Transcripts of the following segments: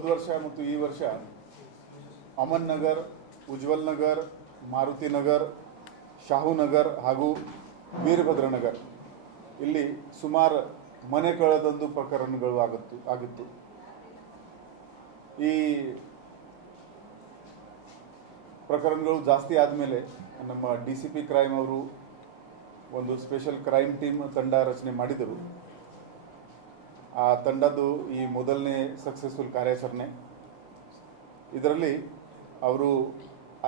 ಹೋದ ವರ್ಷ ಮತ್ತು ಈ ವರ್ಷ ಅಮನ್ ನಗರ್, ಉಜ್ವಲ್ ನಗರ್, ಮಾರುತಿ ನಗರ್, ಶಾಹು ನಗರ್ ಹಾಗೂ ವೀರಭದ್ರ ನಗರ್ ಇಲ್ಲಿ ಸುಮಾರು ಮನೆ ಕಳೆದಂದು ಪ್ರಕರಣಗಳು ಆಗಿತ್ತು. ಈ ಪ್ರಕರಣಗಳು ಜಾಸ್ತಿ ಆದಮೇಲೆ ನಮ್ಮ DCP ಕ್ರೈಮ್ ಅವರು ಒಂದು ಸ್ಪೆಷಲ್ ಕ್ರೈಮ್ ಟೀಮ್ ತಂಡ ರಚನೆ ಮಾಡಿದರು. ಆ ತಂಡದ್ದು ಈ ಮೊದಲನೇ ಸಕ್ಸಸ್ಫುಲ್ ಕಾರ್ಯಾಚರಣೆ. ಇದರಲ್ಲಿ ಅವರು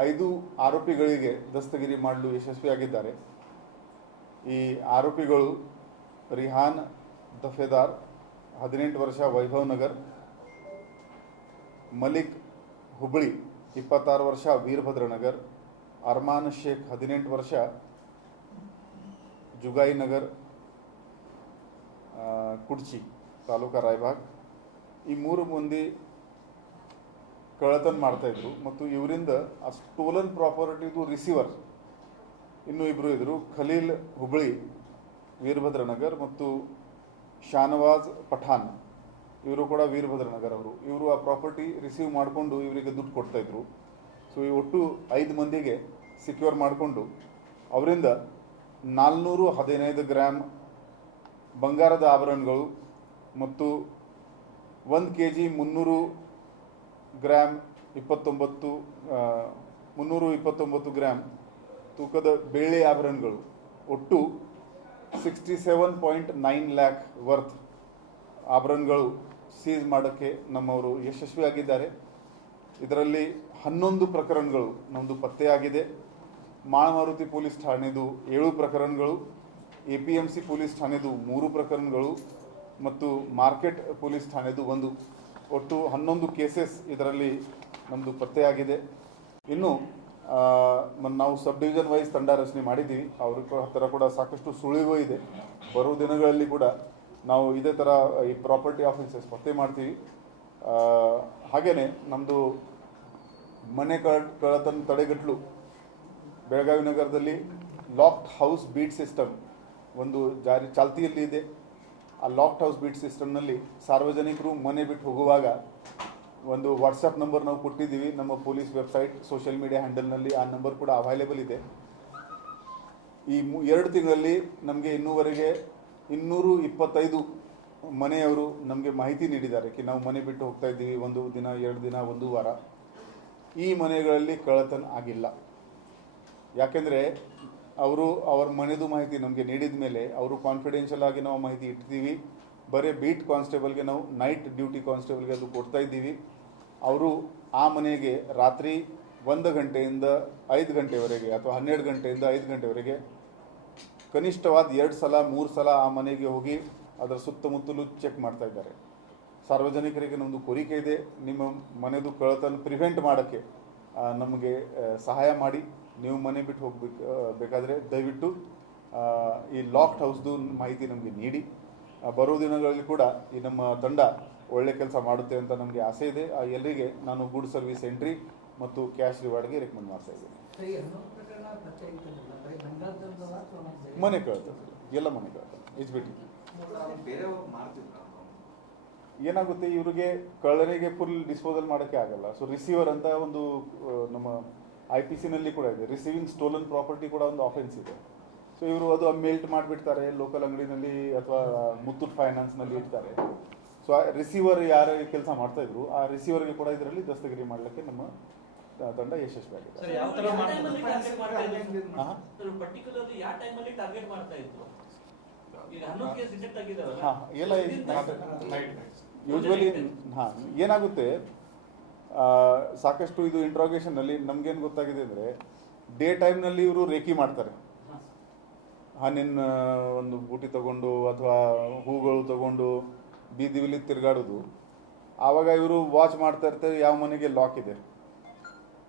5 ಆರೋಪಿಗಳಿಗೆ ದಸ್ತಗಿರಿ ಮಾಡಲು ಯಶಸ್ವಿಯಾಗಿದ್ದಾರೆ. ಈ ಆರೋಪಿಗಳು ರಿಹಾನ್ ದಫೇದಾರ್ 18 ವರ್ಷ, ವೈಭವ್ ನಗರ್; ಮಲಿಕ್ ಹುಬ್ಳಿ 26 ವರ್ಷ, ವೀರಭದ್ರ ನಗರ್; ಅರ್ಮಾನ್ ಶೇಖ್ 18 ವರ್ಷ, ಜುಗಾಯಿ ನಗರ್, ಕುಡ್ಚಿ ತಾಲೂಕಾ ರಾಯಬಾಗ್. ಈ 3 ಮಂದಿ ಕಳ್ಳತನ ಮಾಡ್ತಾಯಿದ್ರು ಮತ್ತು ಇವರಿಂದ ಆ ಸ್ಟೋಲನ್ ಪ್ರಾಪರ್ಟಿದು ರಿಸೀವರ್ ಇನ್ನೂ ಇಬ್ಬರು ಇದ್ದರು. ಖಲೀಲ್ ಹುಬ್ಳಿ, ವೀರಭದ್ರ ನಗರ್ ಮತ್ತು ಶಾನವಾಜ್ ಪಠಾನ್, ಇವರು ಕೂಡ ವೀರಭದ್ರ ನಗರ್ ಅವರು. ಇವರು ಆ ಪ್ರಾಪರ್ಟಿ ರಿಸೀವ್ ಮಾಡಿಕೊಂಡು ಇವರಿಗೆ ದುಡ್ಡು ಕೊಡ್ತಾಯಿದ್ರು. ಸೊ ಈ ಒಟ್ಟು 5 ಮಂದಿಗೆ ಸಿಕ್ಯೂರ್ ಮಾಡಿಕೊಂಡು ಅವರಿಂದ 415 ಗ್ರಾಮ್ ಬಂಗಾರದ ಆಭರಣಗಳು ಮತ್ತು 1 kg 329 ಗ್ರಾಮ್ ತೂಕದ ಬೆಳ್ಳಿ ಆಭರಣಗಳು, ಒಟ್ಟು 67.9 ಲ್ಯಾಕ್ ವರ್ತ್ ಆಭರಣಗಳು ಸೀಸ್ ಮಾಡೋಕ್ಕೆ ನಮ್ಮವರು ಯಶಸ್ವಿಯಾಗಿದ್ದಾರೆ. ಇದರಲ್ಲಿ 11 ಪ್ರಕರಣಗಳು ನಮ್ಮದು ಪತ್ತೆಯಾಗಿದೆ. ಮಾಳಮಾರುತಿ ಪೊಲೀಸ್ ಠಾಣೆದು 7 ಪ್ರಕರಣಗಳು, APMC ಪೊಲೀಸ್ ಠಾಣೆದು 3 ಪ್ರಕರಣಗಳು ಮತ್ತು ಮಾರ್ಕೆಟ್ ಪೊಲೀಸ್ ಠಾಣೆದು 1. ಒಟ್ಟು 11 ಕೇಸಸ್ ಇದರಲ್ಲಿ ನಮ್ಮದು ಪತ್ತೆಯಾಗಿದೆ. ಇನ್ನು ನಾವು ಸಬ್ ಡಿವಿಷನ್ ವೈಸ್ ತಂಡ ರಚನೆ ಮಾಡಿದ್ದೀವಿ. ಅವ್ರ ಹತ್ತಿರ ಕೂಡ ಸಾಕಷ್ಟು ಸುಳಿವು ಇದೆ. ಬರೋ ದಿನಗಳಲ್ಲಿ ಕೂಡ ನಾವು ಇದೇ ಥರ ಈ ಪ್ರಾಪರ್ಟಿ ಆಫೆನ್ಸಸ್ ಪತ್ತೆ ಮಾಡ್ತೀವಿ. ಹಾಗೆಯೇ ನಮ್ಮದು ಮನೆ ಕಳ್ಳತನ ತಡೆಗಟ್ಟಲು ಬೆಳಗಾವಿ ನಗರದಲ್ಲಿ ಲಾಕ್ಡ್ ಹೌಸ್ ಬೀಟ್ ಸಿಸ್ಟಮ್ ಒಂದು ಚಾಲ್ತಿಯಲ್ಲಿ ಇದೆ. ಆ ಲಾಕ್ಡ್ ಹೌಸ್ ಬೀಟ್ ಸಿಸ್ಟಮ್ನಲ್ಲಿ ಸಾರ್ವಜನಿಕರು ಮನೆ ಬಿಟ್ಟು ಹೋಗುವಾಗ ಒಂದು ವಾಟ್ಸಪ್ ನಂಬರ್ ನಾವು ಕೊಟ್ಟಿದ್ದೀವಿ. ನಮ್ಮ ಪೊಲೀಸ್ ವೆಬ್ಸೈಟ್, ಸೋಷಿಯಲ್ ಮೀಡಿಯಾ ಹ್ಯಾಂಡಲ್ನಲ್ಲಿ ಆ ನಂಬರ್ ಕೂಡ ಅವೈಲೇಬಲ್ ಇದೆ. ಈ 2 ತಿಂಗಳಲ್ಲಿ ನಮಗೆ ಇನ್ನೂವರೆಗೆ 225 ಮನೆಯವರು ನಮಗೆ ಮಾಹಿತಿ ನೀಡಿದ್ದಾರೆ ಕಿ ನಾವು ಮನೆ ಬಿಟ್ಟು ಹೋಗ್ತಾ ಇದ್ದೀವಿ, 1 ದಿನ 2 ದಿನ 1 ವಾರ. ಈ ಮನೆಗಳಲ್ಲಿ ಕಳ್ಳತನ ಆಗಿಲ್ಲ. ಯಾಕೆಂದರೆ ಅವ್ರ ಮನೆದು ಮಾಹಿತಿ ನಮಗೆ ನೀಡಿದ ಮೇಲೆ ಅವರು ಕಾನ್ಫಿಡೆನ್ಷಿಯಲ್ ಆಗಿ ನಾವು ಮಾಹಿತಿ ಇಡ್ತೀವಿ. ಬರೀ ಬೀಟ್ ಕಾನ್ಸ್ಟೇಬಲ್ಗೆ ನಾವು ನೈಟ್ ಡ್ಯೂಟಿ ಕಾನ್ಸ್ಟೇಬಲ್ಗೆ ಅದು ಕೊಡ್ತಾ ಇದ್ದೀವಿ. ಅವರು ಆ ಮನೆಗೆ ರಾತ್ರಿ 1 ಗಂಟೆಯಿಂದ 5 ಗಂಟೆವರೆಗೆ ಅಥವಾ 12 ಗಂಟೆಯಿಂದ 5 ಗಂಟೆವರೆಗೆ ಕನಿಷ್ಠವಾದ 2 ಸಲ 3 ಸಲ ಆ ಮನೆಗೆ ಹೋಗಿ ಅದರ ಸುತ್ತಮುತ್ತಲೂ ಚೆಕ್ ಮಾಡ್ತಾ ಇದ್ದಾರೆ. ಸಾರ್ವಜನಿಕರಿಗೆ ನಮ್ಮದು ಕೋರಿಕೆ ಇದೆ, ನಿಮ್ಮ ಮನೆದು ಕಳ್ಳತನ ಪ್ರಿವೆಂಟ್ ಮಾಡೋಕ್ಕೆ ನಮಗೆ ಸಹಾಯ ಮಾಡಿ. ನೀವು ಮನೆ ಬಿಟ್ಟು ಬೇಕಾದರೆ ದಯವಿಟ್ಟು ಈ ಲಾಕ್ಡ್ ಹೌಸ್ದು ಮಾಹಿತಿ ನಮಗೆ ನೀಡಿ. ಬರೋ ದಿನಗಳಲ್ಲಿ ಕೂಡ ಈ ನಮ್ಮ ತಂಡ ಒಳ್ಳೆ ಕೆಲಸ ಮಾಡುತ್ತೆ ಅಂತ ನಮಗೆ ಆಸೆ ಇದೆ. ಎಲ್ಲರಿಗೆ ನಾನು ಗುಡ್ ಸರ್ವಿಸ್ ಎಂಟ್ರಿ ಮತ್ತು ಕ್ಯಾಶ್ ರಿವಾರ್ಡ್ಗೆ ರೆಕಮೆಂಡ್ ಮಾಡ್ತಾ ಇದ್ದೀನಿ. ಮನೆ ಕಳ್ತದೆ, ಎಲ್ಲ ಮನೆ ಕಳ್ತದೆ. ಇಸ್ಬಿಟ್ಟು ಏನಾಗುತ್ತೆ, ಇವರಿಗೆ ಕಳ್ಳರಿಗೆ ಫುಲ್ ಡಿಸ್ಪೋಸಲ್ ಮಾಡೋಕ್ಕೆ ಆಗಲ್ಲ. ಸೊ ರಿಸೀವರ್ ಅಂತ ಒಂದು ನಮ್ಮ IPC-ನಲ್ಲಿ ಕೂಡ ಇದೆ. ರಿಸೀವಿಂಗ್ ಸ್ಟೋಲನ್ ಪ್ರಾಪರ್ಟಿ ಕೂಡ ಒಂದು ಆಫೆನ್ಸ್ ಇದೆ. ಸೊ ಇವರು ಅದು ಮೆಲ್ಟ್ ಮಾಡಿಬಿಡ್ತಾರೆ, ಲೋಕಲ್ ಅಂಗಡಿನಲ್ಲಿ ಅಥವಾ ಮುತ್ತೂಟ್ ಫೈನಾನ್ಸ್ನಲ್ಲಿ ಇಡ್ತಾರೆ. ಸೊ ಆ ರಿಸೀವರ್ ಯಾರು ಕೆಲಸ ಮಾಡ್ತಾಯಿದ್ರು ಆ ರಿಸೀವರ್ಗೆ ಕೂಡ ಇದರಲ್ಲಿ ದಸ್ತಗಿರಿ ಮಾಡಲಿಕ್ಕೆ ನಮ್ಮ ತಂಡ ಯಶಸ್ವಿಯಾಗಿದೆ. ಎಲ್ಲ ಯೂಶ್ವಲಿ ಏನಾಗುತ್ತೆ, ಸಾಕಷ್ಟು ಇದು ಇಂಟ್ರಾಗೇಷನ್ನಲ್ಲಿ ನಮಗೇನು ಗೊತ್ತಾಗಿದೆ ಅಂದರೆ ಡೇ ಟೈಮ್ನಲ್ಲಿ ಇವರು ರೇಖಿ ಮಾಡ್ತಾರೆ. ಹಣ್ಣಿನ ಒಂದು ಬೂಟಿ ತಗೊಂಡು ಅಥವಾ ಹೂಗಳು ತಗೊಂಡು ಬೀದಿಲಿ ತಿರುಗಾಡೋದು. ಆವಾಗ ಇವರು ವಾಚ್ ಮಾಡ್ತಾ ಇರ್ತಾರೆ ಯಾವ ಮನೆಗೆ ಲಾಕ್ ಇದೆ.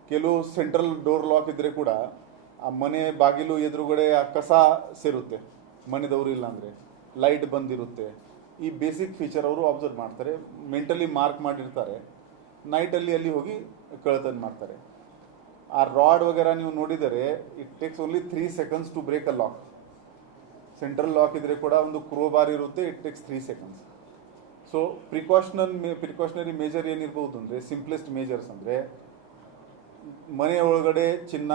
ಕೆಲವು ಸೆಂಟ್ರಲ್ ಡೋರ್ ಲಾಕ್ ಇದ್ದರೆ ಕೂಡ ಆ ಮನೆ ಬಾಗಿಲು ಎದುರುಗಡೆ ಆ ಕಸ ಸೇರುತ್ತೆ, ಮನೆದವರು ಇಲ್ಲ ಅಂದರೆ ಲೈಟ್ ಬಂದಿರುತ್ತೆ. ಈ ಬೇಸಿಕ್ ಫೀಚರ್ ಅವರು ಅಬ್ಸರ್ವ್ ಮಾಡ್ತಾರೆ, ಮೆಂಟಲಿ ಮಾರ್ಕ್ ಮಾಡಿರ್ತಾರೆ. ನೈಟಲ್ಲಿ ಅಲ್ಲಿ ಹೋಗಿ ಕಳ್ಳತನ ಮಾಡ್ತಾರೆ. ಆ ರಾಡ್ ವಗೇರ ನೀವು ನೋಡಿದರೆ it takes only 3 seconds to break a lock. Central lock ಇದ್ರೆ ಕೂಡ ಒಂದು ಕ್ರೋ ಬಾರ್ ಇರುತ್ತೆ, it takes 3 seconds. So precautionary major ಏನಿರ್ಬೋದು ಅಂದರೆ ಸಿಂಪ್ಲೆಸ್ಟ್ ಮೇಜರ್ಸ್ ಅಂದರೆ ಮನೆ ಒಳಗಡೆ ಚಿನ್ನ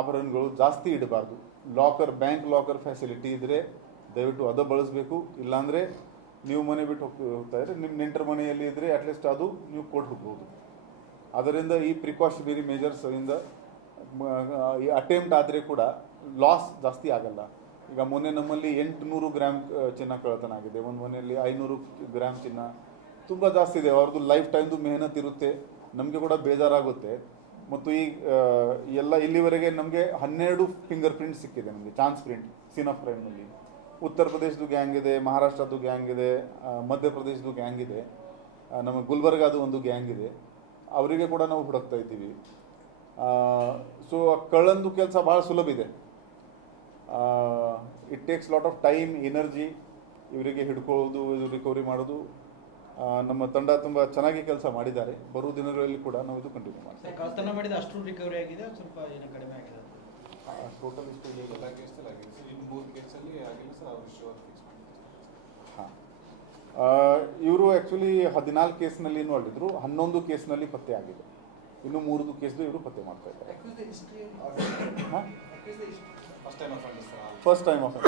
ಆಭರಣಗಳು ಜಾಸ್ತಿ ಇಡಬಾರ್ದು. ಬ್ಯಾಂಕ್ ಲಾಕರ್ ಫೆಸಿಲಿಟಿ ಇದ್ದರೆ ದಯವಿಟ್ಟು ಅದು ಬಳಸಬೇಕು. ಇಲ್ಲಾಂದರೆ ನೀವು ಮನೆ ಬಿಟ್ಟು ಹೋಗ್ತಾ ಇದ್ರೆ ನಿಮ್ಮ ನೆಂಟರ ಮನೆಯಲ್ಲಿ ಇದ್ದರೆ ಅಟ್ಲೀಸ್ಟ್ ಅದು ನೀವು ಕೊಟ್ಟು ಹೋಗ್ಬೋದು. ಅದರಿಂದ ಈ ಪ್ರಿಕಾಷನರಿ ಮೇಜರ್ಸ್ ಇಂದ ಅಟೆಂಪ್ಟ್ ಆದರೆ ಕೂಡ ಲಾಸ್ ಜಾಸ್ತಿ ಆಗಲ್ಲ. ಈಗ ಮೊನ್ನೆ ನಮ್ಮಲ್ಲಿ 800 ಗ್ರಾಮ್ ಚಿನ್ನ ಕಳ್ಳತನ ಆಗಿದೆ. ಒಂದು ಮನೆಯಲ್ಲಿ 500 ಗ್ರಾಮ್ ಚಿನ್ನ, ತುಂಬ ಜಾಸ್ತಿ ಇದೆ. ಅವ್ರದ್ದು ಲೈಫ್ ಟೈಮ್ದು ಮೆಹನತ್ ಇರುತ್ತೆ, ನಮಗೆ ಕೂಡ ಬೇಜಾರಾಗುತ್ತೆ. ಮತ್ತು ಈ ಎಲ್ಲ ಇಲ್ಲಿವರೆಗೆ ನಮಗೆ 12 ಫಿಂಗರ್ ಪ್ರಿಂಟ್ ಸಿಕ್ಕಿದೆ, ನಮಗೆ ಚಾನ್ಸ್ ಪ್ರಿಂಟ್ ಸೀನ್ ಆಫ್ ಕ್ರೈಮ್ನಲ್ಲಿ. ಉತ್ತರ ಪ್ರದೇಶದ್ದು ಗ್ಯಾಂಗ್ ಇದೆ, ಮಹಾರಾಷ್ಟ್ರದ್ದು ಗ್ಯಾಂಗ್ ಇದೆ, ಮಧ್ಯಪ್ರದೇಶದ್ದು ಗ್ಯಾಂಗ್ ಇದೆ, ನಮ್ಮ ಗುಲ್ಬರ್ಗಾದು ಒಂದು ಗ್ಯಾಂಗ್ ಇದೆ. ಅವರಿಗೆ ಕೂಡ ನಾವು ಹುಡುಕ್ತಾ ಇದ್ದೀವಿ. ಸೊ ಕಳ್ಳಂದು ಕೆಲಸ ಭಾಳ ಸುಲಭ ಇದೆ. It takes lot of time, energy ಇವರಿಗೆ ಹಿಡ್ಕೊಳ್ಳೋದು, ಇದು ರಿಕವರಿ ಮಾಡೋದು. ನಮ್ಮ ತಂಡ ತುಂಬ ಚೆನ್ನಾಗಿ ಕೆಲಸ ಮಾಡಿದ್ದಾರೆ. ಬರುವ ದಿನಗಳಲ್ಲಿ ಕೂಡ ನಾವು ಇದು ಕಂಟಿನ್ಯೂ ಮಾಡ್ತೀವಿ. ಕಳ್ಳತನ ಮಾಡಿದ ಅಷ್ಟು ರಿಕವರಿ ಆಗಿದೆ, ಸ್ವಲ್ಪ ಏನು ಕಡಿಮೆ ಆಗಿದೆ? ಟೋಟಲ್ ಇಷ್ಟು ಎಲ್ಲ ಕೇಸಲ್ಲಿ ಆಗಿದೆ ಸರ್. ಇನ್ನು 3 ಕೇಸಲ್ಲಿ ಆಗಿಲ್ಲ ಸರ್. ಅವರು ಶೋರ್ ಫಿಕ್ಸ್ ಮಾಡಿದ್ದಾರೆ. ಹಾಂ, ಇವರು ಆ್ಯಕ್ಚುಲಿ 14 ಕೇಸ್ನಲ್ಲಿ ಇನ್ವಾಲ್ವ್ ಇದ್ದರು. 11 ಕೇಸ್ನಲ್ಲಿ ಪತ್ತೆ ಆಗಿದೆ. ಇನ್ನು 3 ಕೇಸ್ದು ಇವರು ಪತ್ತೆ ಮಾಡ್ತಾ ಇದ್ದಾರೆ. ಹಾಂ, ಫಸ್ಟ್ ಟೈಮ್ ಆಫ್ ಸರ್.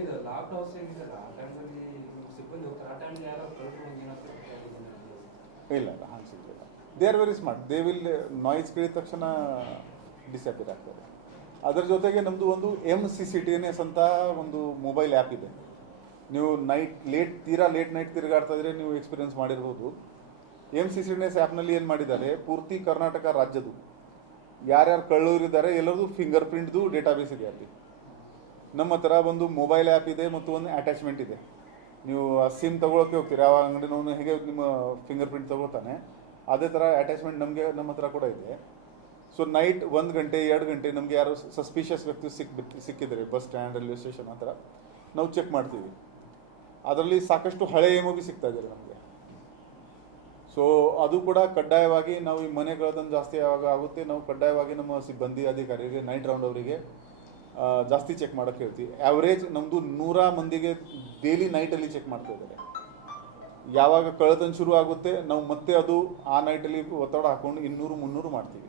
ಇದು ಲಾಕ್ ಹೌಸ್ ಏನಿದೆಲ್ಲ ಆ ಟೈಮ್ನಲ್ಲಿ ಸಿಬ್ಬಂದಿ ಹೋಗ್ತಾರೆ, ಆ ಟೈಮ್ಗೆ ಯಾರೋ ಇಲ್ಲ ಹಂಗೆ ಸಿಗಲಿಲ್ಲ. They are very smart. They will noise ಕೇಳಿದ ತಕ್ಷಣ ಡಿಸಪಿಯರ್ ಆಗ್ತಾರೆ. ಅದರ ಜೊತೆಗೆ ನಮ್ಮದು ಒಂದು MCCTNS ಅಂತ ಒಂದು ಮೊಬೈಲ್ ಆ್ಯಪ್ ಇದೆ. ನೀವು ತೀರಾ ಲೇಟ್ ನೈಟ್ ತಿರುಗಾಡ್ತಾ ಇದ್ರೆ ನೀವು ಎಕ್ಸ್ಪೀರಿಯನ್ಸ್ ಮಾಡಿರ್ಬೋದು. MCCTNS ಆ್ಯಪ್ನಲ್ಲಿ ಏನು ಮಾಡಿದ್ದಾರೆ, ಪೂರ್ತಿ ಕರ್ನಾಟಕ ರಾಜ್ಯದ್ದು ಯಾರ್ಯಾರು ಕಳ್ಳರಿದ್ದಾರೆ ಎಲ್ಲರದು ಫಿಂಗರ್ ಪ್ರಿಂಟ್ದು ಡೇಟಾಬೇಸ್ ಇದೆ ಅಲ್ಲಿ. ನಮ್ಮ ಹತ್ರ ಒಂದು ಮೊಬೈಲ್ ಆ್ಯಪ್ ಇದೆ ಮತ್ತು ಒಂದು ಅಟ್ಯಾಚ್ಮೆಂಟ್ ಇದೆ. ನೀವು ಸಿಮ್ ತೊಗೊಳಕ್ಕೆ ಹೋಗ್ತೀರಿ, ಯಾವ ಅಂಗಡಿನವನು ಹೇಗೆ ನಿಮ್ಮ ಫಿಂಗರ್ ಪ್ರಿಂಟ್ ತೊಗೊಳ್ತಾನೆ ಅದೇ ಥರ ಅಟ್ಯಾಚ್ಮೆಂಟ್ ನಮ್ಮ ಹತ್ರ ಕೂಡ ಇದೆ. ಸೊ ನೈಟ್ 1 ಗಂಟೆ 2 ಗಂಟೆ ನಮಗೆ ಯಾರು ಸಸ್ಪಿಷಿಯಸ್ ವ್ಯಕ್ತಿ ಸಿಕ್ಕಿದ್ದಾರೆ ಬಸ್ ಸ್ಟ್ಯಾಂಡ್, ರೈಲ್ವೆ ಸ್ಟೇಷನ್ ಹತ್ರ, ನಾವು ಚೆಕ್ ಮಾಡ್ತೀವಿ. ಅದರಲ್ಲಿ ಸಾಕಷ್ಟು ಹಳೆ MOB ಸಿಗ್ತಾ ಇದ್ದಾರೆ ನಮಗೆ. ಸೊ ಅದು ಕೂಡ ಕಡ್ಡಾಯವಾಗಿ ನಾವು ಈ ಮನೆ ಕಳ್ಳತನ ಜಾಸ್ತಿ ಯಾವಾಗ ಆಗುತ್ತೆ, ನಾವು ಕಡ್ಡಾಯವಾಗಿ ನಮ್ಮ ಸಿಬ್ಬಂದಿ ಅಧಿಕಾರಿಗೆ ನೈಟ್ ರೌಂಡ್ ಅವರಿಗೆ ಜಾಸ್ತಿ ಚೆಕ್ ಮಾಡೋಕ್ಕೆ ಹೇಳ್ತೀವಿ. ಆ್ಯಾವ್ರೇಜ್ ನಮ್ಮದು 100 ಮಂದಿಗೆ ಡೈಲಿ ನೈಟಲ್ಲಿ ಚೆಕ್ ಮಾಡ್ತಾ ಇದ್ದಾರೆ. ಯಾವಾಗ ಕಳ್ಳತನ ಶುರು ಆಗುತ್ತೆ ನಾವು ಮತ್ತೆ ಅದು ಆ ನೈಟಲ್ಲಿ ಒತ್ತಡ ಹಾಕ್ಕೊಂಡು 200-300 ಮಾಡ್ತೀವಿ.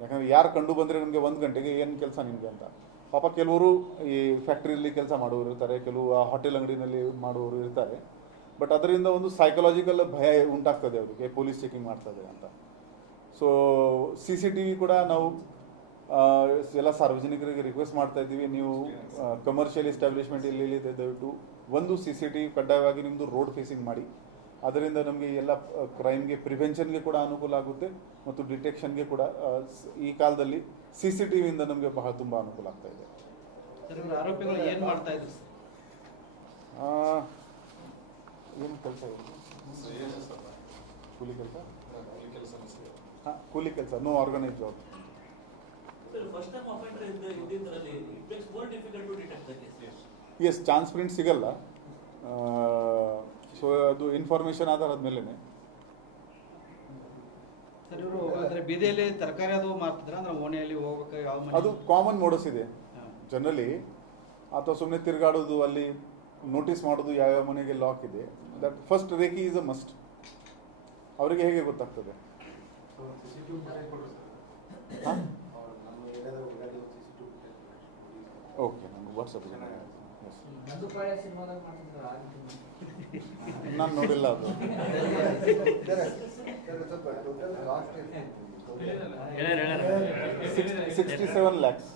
ಯಾಕಂದರೆ ಯಾರು ಕಂಡು ಬಂದರೆ ನಮಗೆ 1 ಗಂಟೆಗೆ ಏನು ಕೆಲಸ ನಿಮಗೆ ಅಂತ. ಪಾಪ ಕೆಲವರು ಈ ಫ್ಯಾಕ್ಟ್ರಿಯಲ್ಲಿ ಕೆಲಸ ಮಾಡೋರು ಇರ್ತಾರೆ, ಕೆಲವು ಹೋಟೆಲ್ ಅಂಗಡಿನಲ್ಲಿ ಮಾಡುವವರು ಇರ್ತಾರೆ. ಬಟ್ ಅದರಿಂದ ಒಂದು ಸೈಕಲಾಜಿಕಲ್ ಭಯ ಉಂಟಾಗ್ತದೆ ಅವರಿಗೆ, ಪೊಲೀಸ್ ಚೆಕಿಂಗ್ ಮಾಡ್ತದೆ ಅಂತ. ಸೊ CCTV ಕೂಡ ನಾವು ಎಲ್ಲ ಸಾರ್ವಜನಿಕರಿಗೆ ರಿಕ್ವೆಸ್ಟ್ ಮಾಡ್ತಾ ಇದ್ದೀವಿ. ನೀವು ಕಮರ್ಷಿಯಲ್ ಎಸ್ಟಾಬ್ಲಿಷ್ಮೆಂಟ್ ಎಲ್ಲಿದೆ ದಯವಿಟ್ಟು ಒಂದು CCTV ಕಡ್ಡಾಯವಾಗಿ ನಿಮ್ಮದು ರೋಡ್ ಫೇಸಿಂಗ್ ಮಾಡಿ. ಅದರಿಂದ ನಮಗೆ ಎಲ್ಲ ಕ್ರೈಮ್ಗೆ ಪ್ರಿವೆನ್ಷನ್ಗೆ ಕೂಡ ಅನುಕೂಲ ಆಗುತ್ತೆ ಮತ್ತು ಡಿಟೆಕ್ಷನ್ಗೆ ಕೂಡ ಈ ಕಾಲದಲ್ಲಿ CCTVಯಿಂದ ನಮಗೆ ತುಂಬ ಅನುಕೂಲ ಆಗ್ತಾ ಇದೆ. ಆರೋಪಿಗಳು ಏನು ಮಾಡ್ತಾ ಇದ್ರು? ಏನು ಕೆಲಸ ಇದೆ? ಕೂಲಿ ಕೆಲಸ? ಹಾಂ, ಕೂಲಿ ಕೆಲಸ, no organise job. Yes, chance print ಸಿಗಲ್ಲ. ಸೊ ಅದು ಇನ್ಫಾರ್ಮೇಷನ್ ಆಧಾರದ ಮೇಲೆ. ಸರ್, ಇವರು ಅಂದರೆ ಬೀದಿಯಲ್ಲಿ ತರಕಾರಿ ಅದು ಮಾರ್ತಿದ್ರ ಅಂದ್ರೆ ಓಣೆಯಲ್ಲಿ ಹೋಗ್ಬೇಕು? ಯಾವ ಮನೆ? ಅದು ಕಾಮನ್ ಮೋಡಸ್ ಇದೆ ಜನರಲಿ. ಅಥವಾ ಸುಮ್ಮನೆ ತಿರುಗಾಡೋದು, ಅಲ್ಲಿ ನೋಟಿಸ್ ಮಾಡೋದು ಯಾವ್ಯಾವ ಮನೆಗೆ ಲಾಕ್ ಇದೆ. That first reiki is a must. ಅವರಿಗೆ ಹೇಗೆ ಗೊತ್ತಾಗ್ತದೆ? ಓಕೆ, ನಮ್ಗೆ ವಾಟ್ಸಪ್ ನಾನು ನೋಡಿಲ್ಲ ಅದು. 67 lakhs.